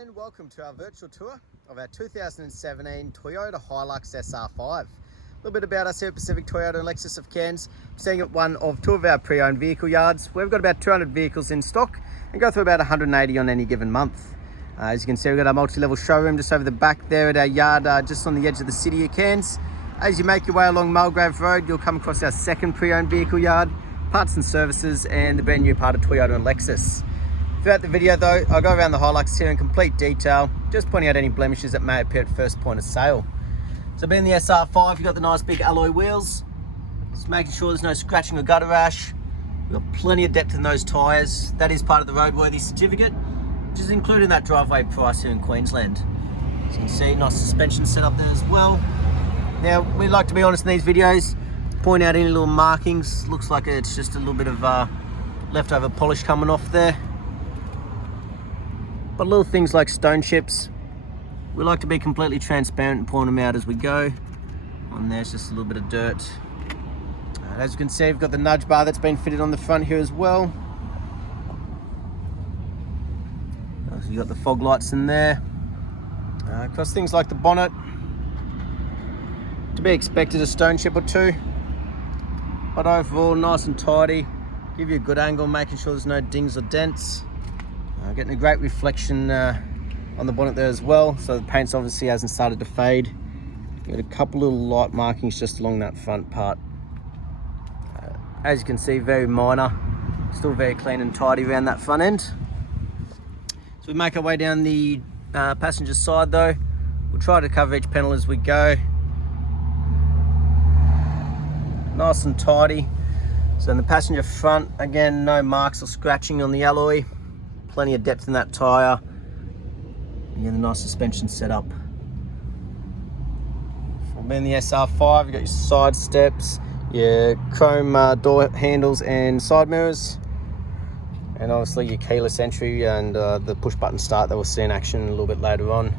and welcome to our virtual tour of our 2017 Toyota Hilux SR5. A little bit about us here at Pacific Toyota and Lexus of Cairns. We're staying at one of two of our pre-owned vehicle yards. We've got about 200 vehicles in stock and go through about 180 on any given month. As you can see, we've got our multi-level showroom just over the back there at our yard, just on the edge of the city of Cairns. As you make your way along Mulgrave Road, you'll come across our second pre-owned vehicle yard, parts and services, and the brand new part of Toyota and Lexus. Throughout the video though, I'll go around the Hilux here in complete detail, just pointing out any blemishes that may appear at first point of sale. So being the SR5, you've got the nice big alloy wheels, just making sure there's no scratching or gutter rash. We've got plenty of depth in those tyres. That is part of the roadworthy certificate, which is included in that driveway price here in Queensland. As you can see, nice suspension set up there as well. Now, we like to be honest in these videos, point out any little markings. Looks like it's just a little bit of leftover polish coming off there. But little things like stone chips, we like to be completely transparent and point them out as we go. On there's just a little bit of dirt. As you can see, we've got the nudge bar that's been fitted on the front here as well. So you've got the fog lights in there. Across things like the bonnet, to be expected a stone chip or two. But overall, nice and tidy. Give you a good angle, making sure there's no dings or dents. Getting a great reflection on the bonnet there as well, so the paint obviously hasn't started to fade. Got a couple little light markings just along that front part. As you can see, very minor, still very clean and tidy around that front end. So we make our way down the passenger side though. We'll try to cover each panel as we go. Nice and tidy. So in the passenger front, again, no marks or scratching on the alloy. Plenty of depth in that tyre. Again, the nice suspension setup. From being the SR5, you've got your side steps, your chrome door handles and side mirrors, and obviously your keyless entry and the push button start that we'll see in action a little bit later on.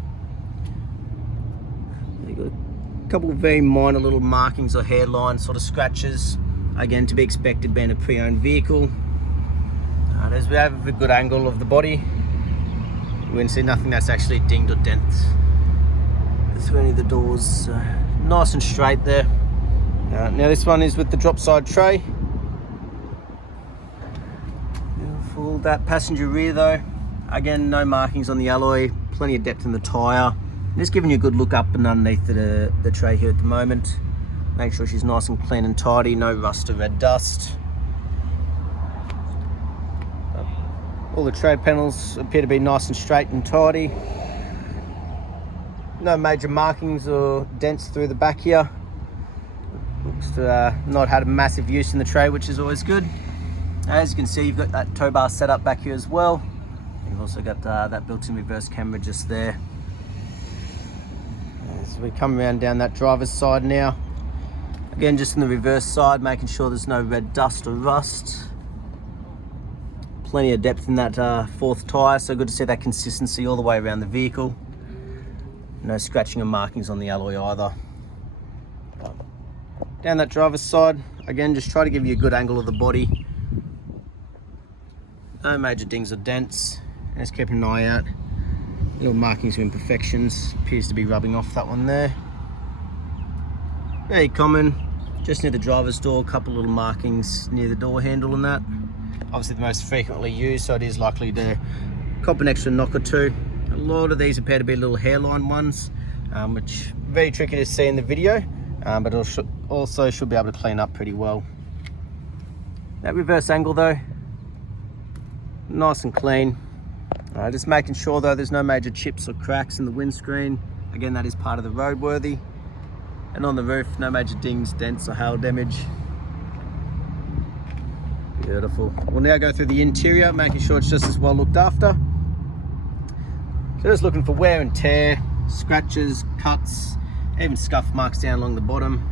You've got a couple of very minor little markings or hairline sort of scratches, again to be expected being a pre-owned vehicle. As we have a good angle of the body, we can see nothing that's actually dinged or dent through any of the doors. Nice and straight there. Now this one is with the drop side tray. For that passenger rear though, again no markings on the alloy, plenty of depth in the tyre. Just giving you a good look up and underneath the tray here at the moment. Make sure she's nice and clean and tidy, no rust or red dust. All the tray panels appear to be nice and straight and tidy. No major markings or dents through the back here. Looks to not had a massive use in the tray, which is always good. As you can see, you've got that tow bar set up back here as well. You've also got that built-in reverse camera just there. As we come around down that driver's side now. Again, just in the reverse side, making sure there's no red dust or rust. Plenty of depth in that fourth tyre, so good to see that consistency all the way around the vehicle. No scratching or markings on the alloy either. Down that driver's side, again, just try to give you a good angle of the body. No major dings or dents. Just keeping an eye out. Little markings of imperfections. Appears to be rubbing off that one there. Very common. Just near the driver's door, a couple little markings near the door handle and that. Obviously the most frequently used, so it is likely to cop an extra knock or two. A lot of these appear to be little hairline ones, which very tricky to see in the video, but it also should be able to clean up pretty well. That reverse angle though, nice and clean. Just making sure though there's no major chips or cracks in the windscreen. Again, that is part of the roadworthy. And on the roof, no major dings, dents or hail damage. Beautiful. We'll now go through the interior, making sure it's just as well looked after. So just looking for wear and tear, scratches, cuts, even scuff marks down along the bottom.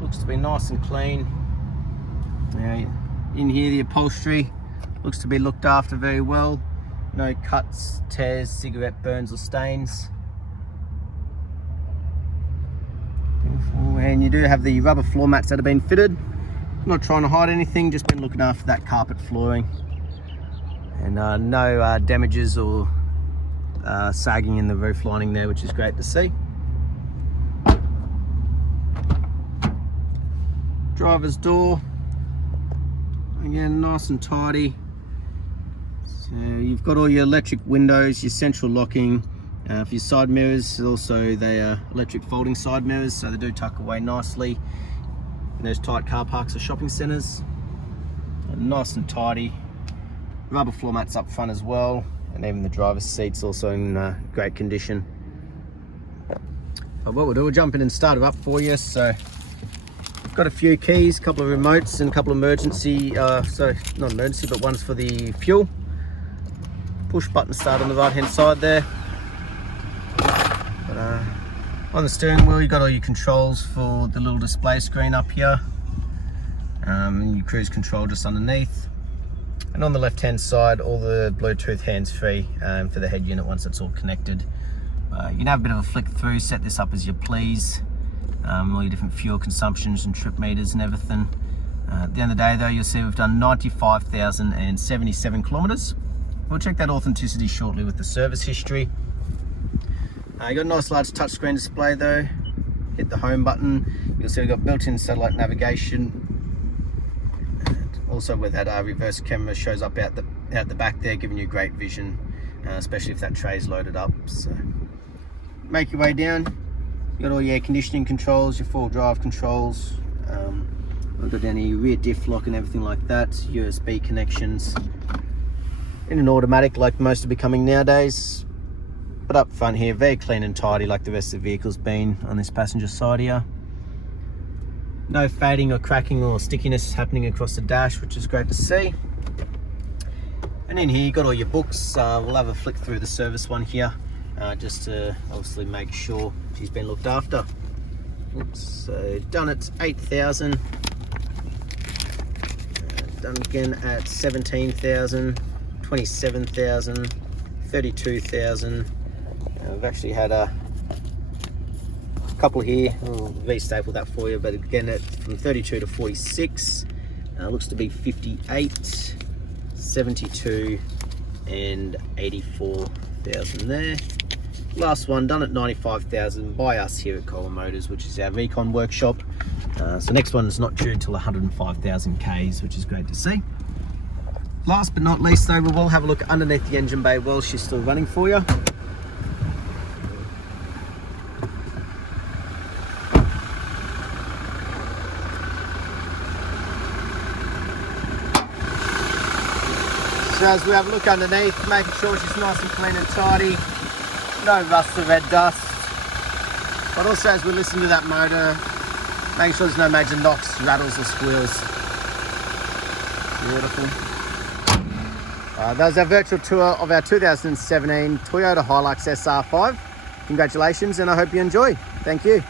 Looks to be nice and clean. Now in here, the upholstery looks to be looked after very well. No cuts, tears, cigarette burns or stains. Beautiful. And you do have the rubber floor mats that have been fitted. Not trying to hide anything, just been looking after that carpet flooring. And no damages or sagging in the roof lining there, which is great to see. Driver's door, again, nice and tidy. So you've got all your electric windows, your central locking. For your side mirrors, also they are electric folding side mirrors, so they do tuck away nicely in those tight car parks or shopping centres. Nice and tidy. Rubber floor mats up front as well, and even the driver's seat's also in great condition. But what we'll do, we'll jump in and start it up for you. So we've got a few keys, a couple of remotes, and a couple of emergency, so not emergency, but ones for the fuel. Push button start on the right hand side there. On the steering wheel, you've got all your controls for the little display screen up here, and your cruise control just underneath. And on the left hand side, all the Bluetooth hands-free for the head unit once it's all connected. You can have a bit of a flick through, set this up as you please. All your different fuel consumptions and trip meters and everything. At the end of the day though, you'll see we've done 95,077 kilometers. We'll check that authenticity shortly with the service history. You got a nice large touchscreen display though. Hit the home button. You'll see we've got built-in satellite navigation. And also with that reverse camera shows up out the back there, giving you great vision, especially if that tray's loaded up. So make your way down. You got all your air conditioning controls, your four-wheel drive controls. We've got any rear diff lock and everything like that. USB connections. In an automatic like most will be coming nowadays. But up front here, very clean and tidy like the rest of the vehicle's been on this passenger side here. No fading or cracking or stickiness happening across the dash, which is great to see. And in here you got all your books. We'll have a flick through the service one here, just to obviously make sure she's been looked after. Oops, so done at 8,000. Done again at 17,000, 27,000, 32,000. We've actually had a couple here. I'll restaple that for you, but again from 32 to 46. Looks to be 58, 72 and 84,000 there. Last one done at 95,000 by us here at Kohler Motors, which is our Recon workshop. So next one is not due until 105,000 Ks, which is great to see. Last but not least though, we will have a look underneath the engine bay while she's still running for you. So as we have a look underneath, making sure she's nice and clean and tidy, no rust or red dust. But also as we listen to that motor, making sure there's no major knocks, rattles or squeals. Beautiful. That was our virtual tour of our 2017 Toyota Hilux SR5. Congratulations, and I hope you enjoy. Thank you.